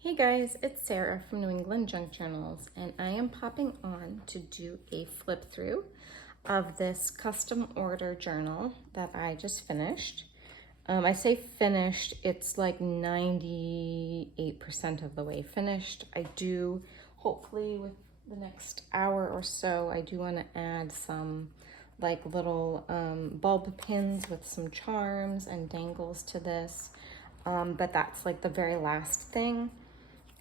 Hey guys, it's Sarah from New England Junk Journals, and I am popping on to do a flip through of this custom order journal that I just finished. I say finished, it's like 98% of the way finished. I do, hopefully with the next hour or so, I do want to add some like little bulb pins with some charms and dangles to this. But that's like the very last thing.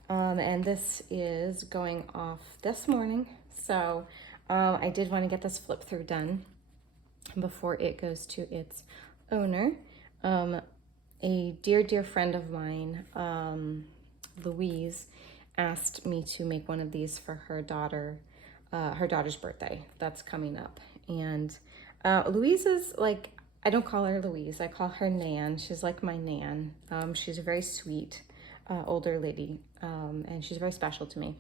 And this is going off this morning. So I did want to get this flip through done before it goes to its owner. A dear friend of mine, Louise, asked me to make one of these for her daughter's birthday that's coming up. And Louise is like, I don't call her Louise, I call her Nan. She's like my Nan. She's a very sweet older lady, and she's very special to me.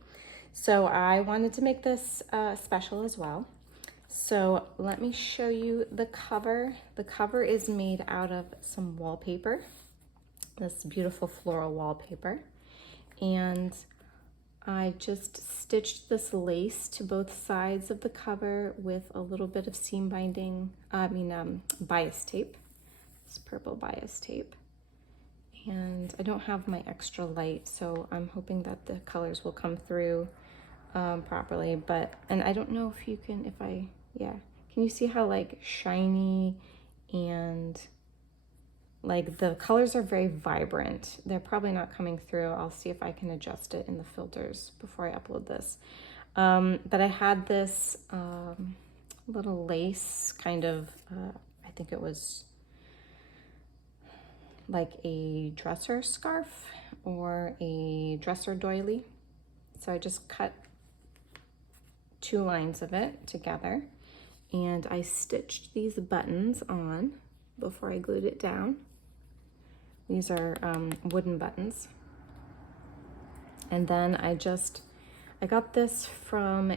So I wanted to make this special as well. So let me show you the cover. The cover is made out of some wallpaper, this beautiful floral wallpaper. And I just stitched this lace to both sides of the cover with a little bit of seam binding, bias tape, this purple bias tape. And I don't have my extra light, so I'm hoping that the colors will come through properly. And I don't know if you can, can you see how like shiny and like the colors are very vibrant. They're probably not coming through. I'll see if I can adjust it in the filters before I upload this. But I had this little lace kind of, I think it was like a dresser scarf or a dresser doily. So I just cut 2 lines of it together and I stitched these buttons on before I glued it down. These are wooden buttons. And then I got this from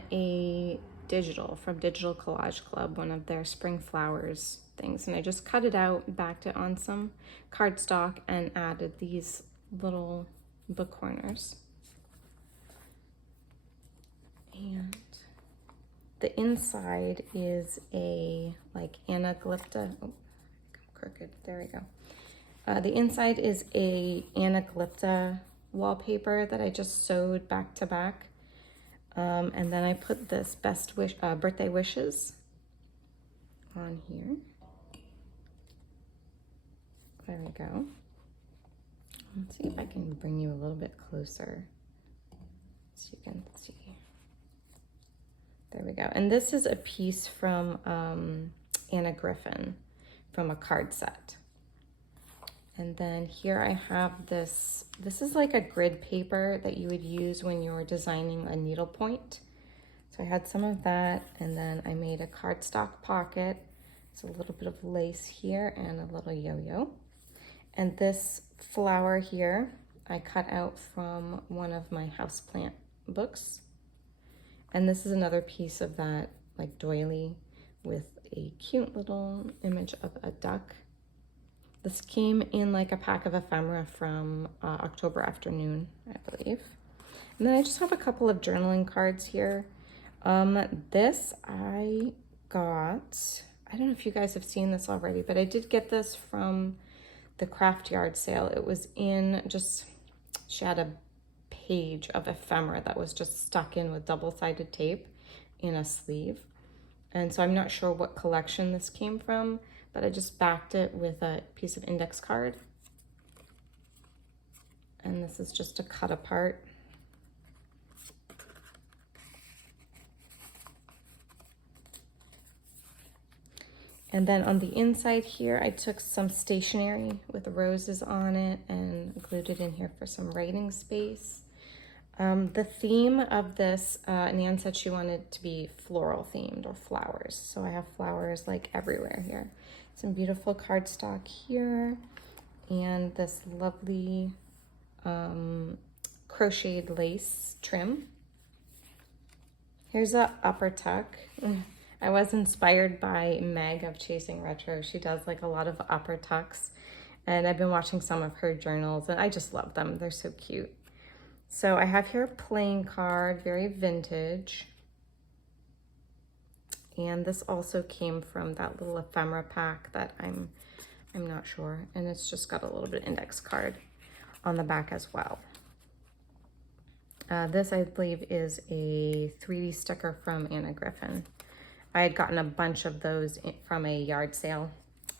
Digital Collage Club, one of their spring flowers things. And I just cut it out, backed it on some cardstock and added these little book corners. And the inside is a like anaglypta, oh, I'm crooked, there we go. The inside is a anaglypta wallpaper that I just sewed back to back. And then I put this birthday wishes on here. There we go. Let's see if I can bring you a little bit closer so you can see. There we go. And this is a piece from Anna Griffin from a card set. And then here I have this is like a grid paper that you would use when you're designing a needlepoint. So I had some of that, and then I made a cardstock pocket. It's a little bit of lace here and a little yo-yo. And this flower here, I cut out from one of my houseplant books. And this is another piece of that like doily with a cute little image of a duck. This came in like a pack of ephemera from October Afternoon, I believe. And then I just have a couple of journaling cards here. This I got, I don't know if you guys have seen this already, but I did get this from the craft yard sale. It was in she had a page of ephemera that was just stuck in with double-sided tape in a sleeve. And so I'm not sure what collection this came from, but I just backed it with a piece of index card. And this is just a cut apart. And then on the inside here, I took some stationery with roses on it and glued it in here for some writing space. The theme of this, Nan said she wanted to be floral themed or flowers. So I have flowers like everywhere here. Some beautiful cardstock here and this lovely crocheted lace trim. Here's a upper tuck. I was inspired by Meg of Chasing Retro. She does like a lot of upper tucks, and I've been watching some of her journals and I just love them. They're so cute. So I have here a playing card, very vintage. And this also came from that little ephemera pack that I'm not sure. And it's just got a little bit of index card on the back as well. This, I believe, is a 3D sticker from Anna Griffin. I had gotten a bunch of those from a yard sale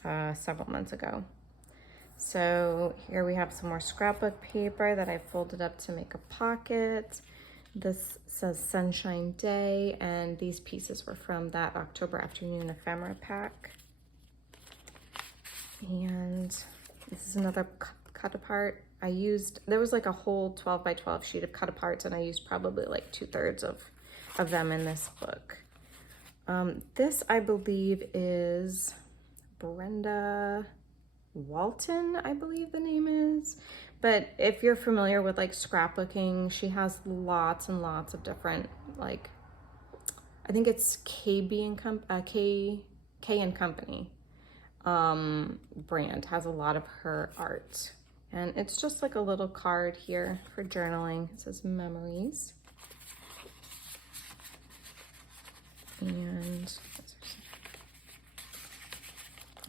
several months ago. So here we have some more scrapbook paper that I folded up to make a pocket. This says Sunshine Day, and these pieces were from that October Afternoon ephemera pack. And this is another cut apart. There was like a whole 12 by 12 sheet of cut aparts, and I used probably like 2/3 of them in this book. This, I believe, is Brenda Walton, I believe the name is. But if you're familiar with like scrapbooking, she has lots and lots of different, like, I think it's K and Company brand has a lot of her art. And it's just like a little card here for journaling. It says memories. And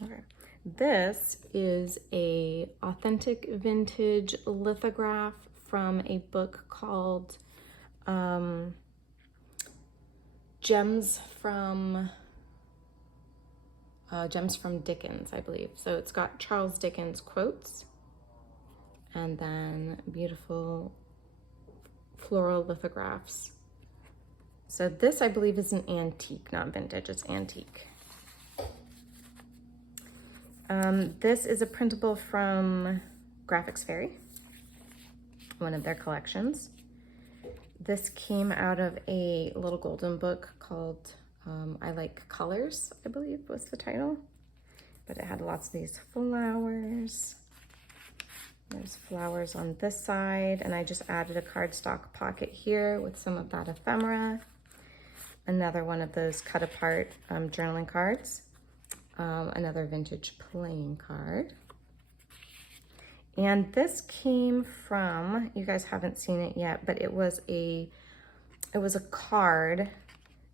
okay. This is a authentic vintage lithograph from a book called Gems from Dickens, I believe. So it's got Charles Dickens quotes and then beautiful floral lithographs. So this, I believe, is an antique, not vintage, it's antique. This is a printable from Graphics Fairy, one of their collections. This came out of a little golden book called I Like Colors, I believe was the title. But it had lots of these flowers. There's flowers on this side, and I just added a cardstock pocket here with some of that ephemera. Another one of those cut apart journaling cards. Another vintage playing card. And this came from, you guys haven't seen it yet, but it was a card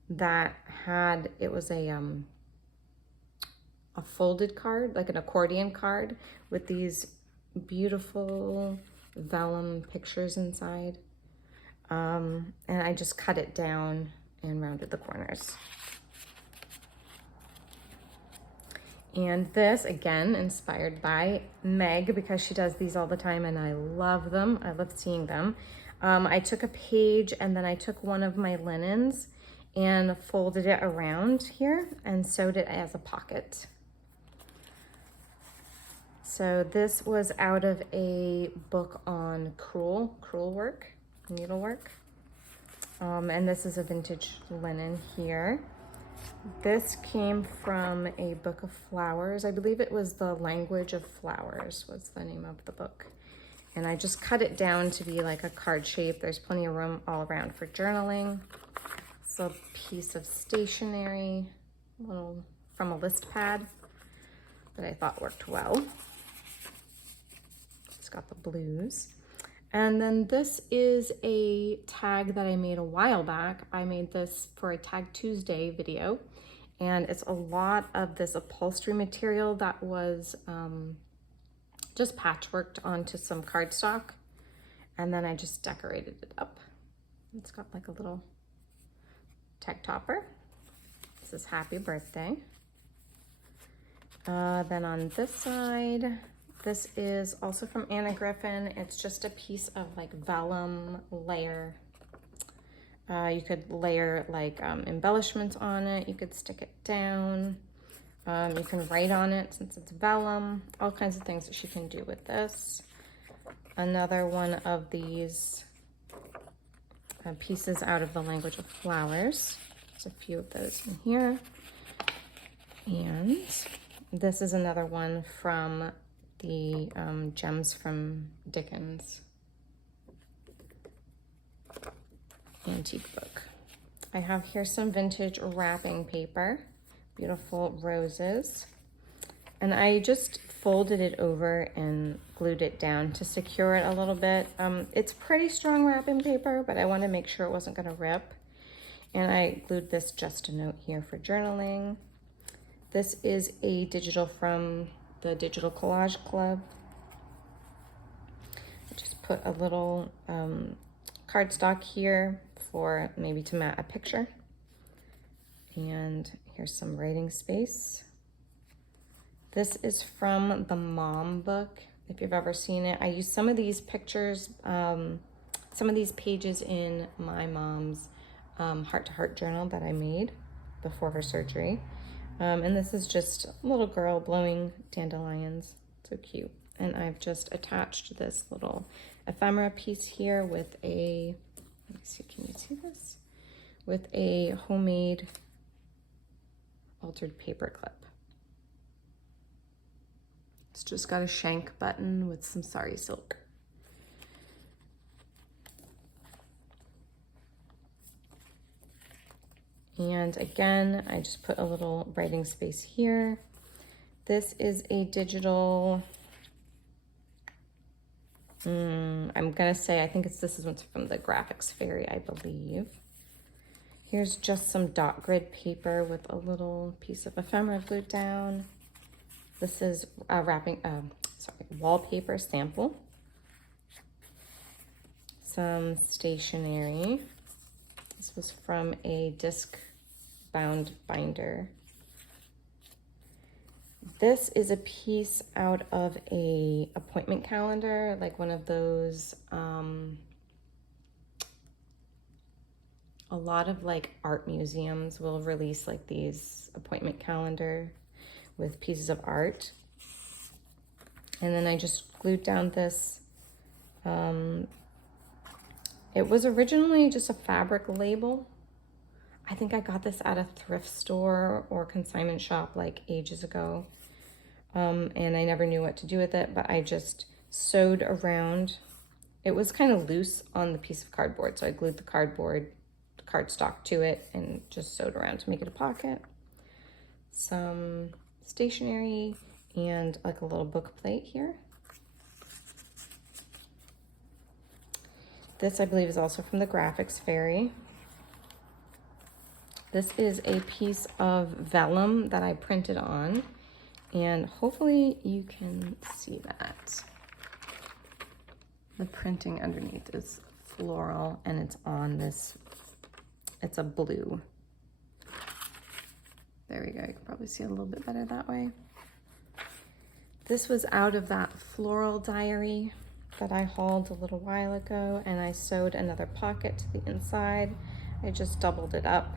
that had, it was a folded card, like an accordion card with these beautiful vellum pictures inside. And I just cut it down and rounded the corners. And this, again, inspired by Meg, because she does these all the time and I love them. I love seeing them. I took a page and then I took one of my linens and folded it around here and sewed it as a pocket. So this was out of a book on crewel work, needlework. And this is a vintage linen here. This came from a book of flowers. I believe it was The Language of Flowers was the name of the book. And I just cut it down to be like a card shape. There's plenty of room all around for journaling. It's a piece of stationery, from a list pad that I thought worked well. It's got the blues. And then this is a tag that I made a while back. I made this for a Tag Tuesday video, and it's a lot of this upholstery material that was just patchworked onto some cardstock, and then I just decorated it up. It's got like a little tag topper. This is Happy Birthday. Then on this side, this is also from Anna Griffin. It's just a piece of like vellum layer. You could layer like embellishments on it. You could stick it down. You can write on it since it's vellum. All kinds of things that she can do with this. Another one of these pieces out of The Language of Flowers. There's a few of those in here. And this is another one from the Gems from Dickens antique book. I have here some vintage wrapping paper, beautiful roses. And I just folded it over and glued it down to secure it a little bit. It's pretty strong wrapping paper, but I wanted to make sure it wasn't gonna rip. And I glued this just a note here for journaling. This is a digital from the Digital Collage Club. I just put a little cardstock here for maybe to mat a picture. And here's some writing space. This is from the Mom book, if you've ever seen it. I used some of these pictures, some of these pages in my mom's heart-to-heart journal that I made before her surgery. And this is just a little girl blowing dandelions. So cute. And I've just attached this little ephemera piece here with a, let me see, can you see this? With a homemade altered paper clip. It's just got a shank button with some sari silk. And again, I just put a little writing space here. This is a digital, I'm gonna say, I think this one's from the Graphics Fairy, I believe. Here's just some dot grid paper with a little piece of ephemera glued down. This is a wallpaper sample. Some stationery. This was from a disc bound binder. This is a piece out of a appointment calendar, like one of those, a lot of like art museums will release like these appointment calendar with pieces of art. And then I just glued down this, it was originally just a fabric label. I think I got this at a thrift store or consignment shop like ages ago. And I never knew what to do with it, but I just sewed around. It was kind of loose on the piece of cardboard, so I glued the cardstock to it and just sewed around to make it a pocket. Some stationery and like a little book plate here. This I believe is also from the Graphics Fairy. This is a piece of vellum that I printed on, and hopefully you can see that. The printing underneath is floral and it's on this, it's a blue. There we go, you can probably see it a little bit better that way. This was out of that floral diary that I hauled a little while ago, and I sewed another pocket to the inside. I just doubled it up.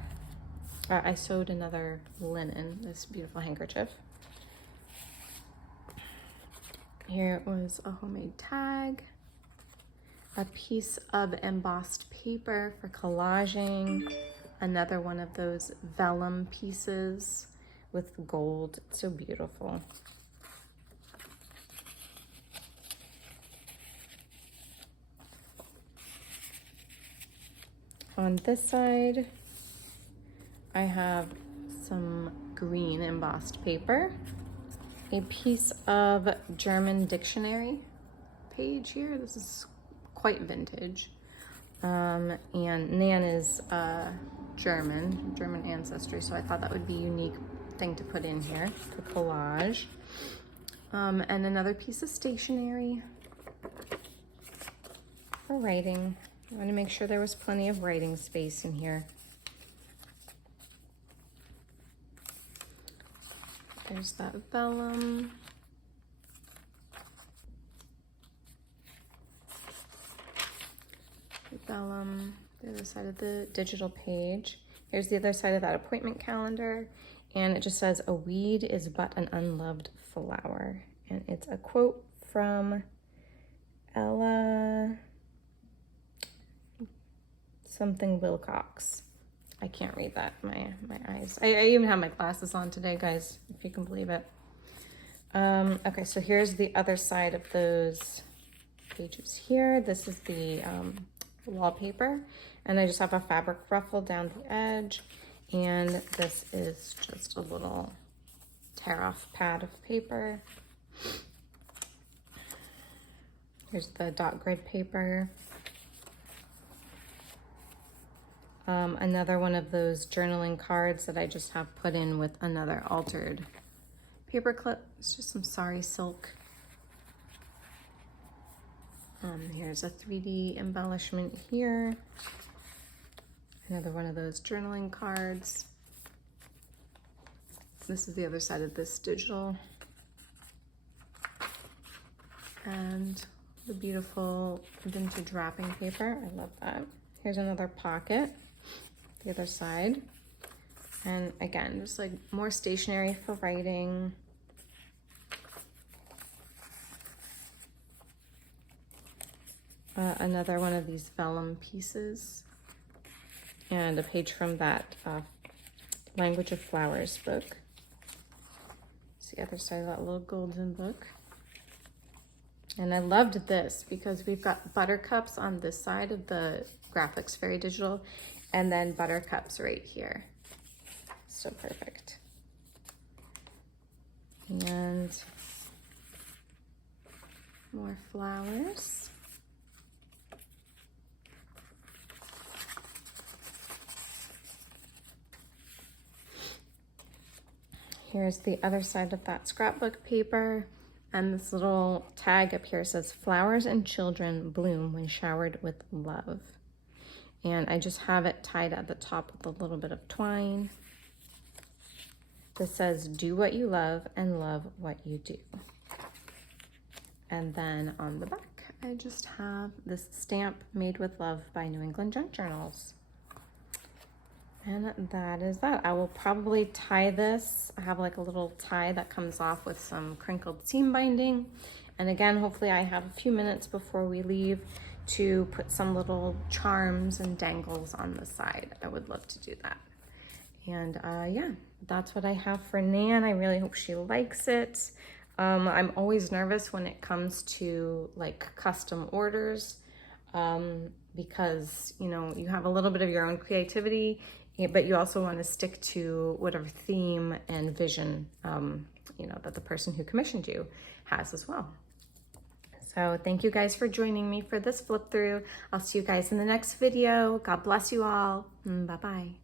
I sewed another linen, this beautiful handkerchief. Here was a homemade tag, a piece of embossed paper for collaging, another one of those vellum pieces with gold. It's so beautiful. On this side, I have some green embossed paper, a piece of German dictionary page here. This is quite vintage. And Nan is German ancestry, so I thought that would be a unique thing to put in here for collage. And another piece of stationery for writing. I want to make sure there was plenty of writing space in here. There's that vellum. The other side of the digital page. Here's the other side of that appointment calendar. And it just says, "A weed is but an unloved flower." And it's a quote from Ella something Wilcox. I can't read that, my eyes. I even have my glasses on today, guys, if you can believe it. Okay, so here's the other side of those pages here. This is the wallpaper, and I just have a fabric ruffle down the edge, and this is just a little tear off pad of paper. Here's the dot grid paper. Another one of those journaling cards that I just have put in with another altered paper clip. It's just some sari silk. Here's a 3D embellishment here. Another one of those journaling cards. This is the other side of this digital. And the beautiful vintage wrapping paper. I love that. Here's another pocket, the other side. And again, just like more stationery for writing. Another one of these vellum pieces. And a page from that Language of Flowers book. It's the other side of that little golden book. And I loved this because we've got buttercups on this side of the graphics, very digital, and then buttercups right here. So perfect. And more flowers. Here's the other side of that scrapbook paper. And this little tag up here says, flowers and children bloom when showered with love. And I just have it tied at the top with a little bit of twine. This says, do what you love and love what you do. And then on the back, I just have this stamp, Made with Love by New England Junk Journals. And that is that. I will probably tie this. I have like a little tie that comes off with some crinkled seam binding. And again, hopefully I have a few minutes before we leave to put some little charms and dangles on the side. I would love to do that. And yeah, that's what I have for Nan. I really hope she likes it. I'm always nervous when it comes to like custom orders because, you know, you have a little bit of your own creativity, but you also want to stick to whatever theme and vision, you know, that the person who commissioned you has as well. So thank you guys for joining me for this flip through. I'll see you guys in the next video. God bless you all. Bye-bye.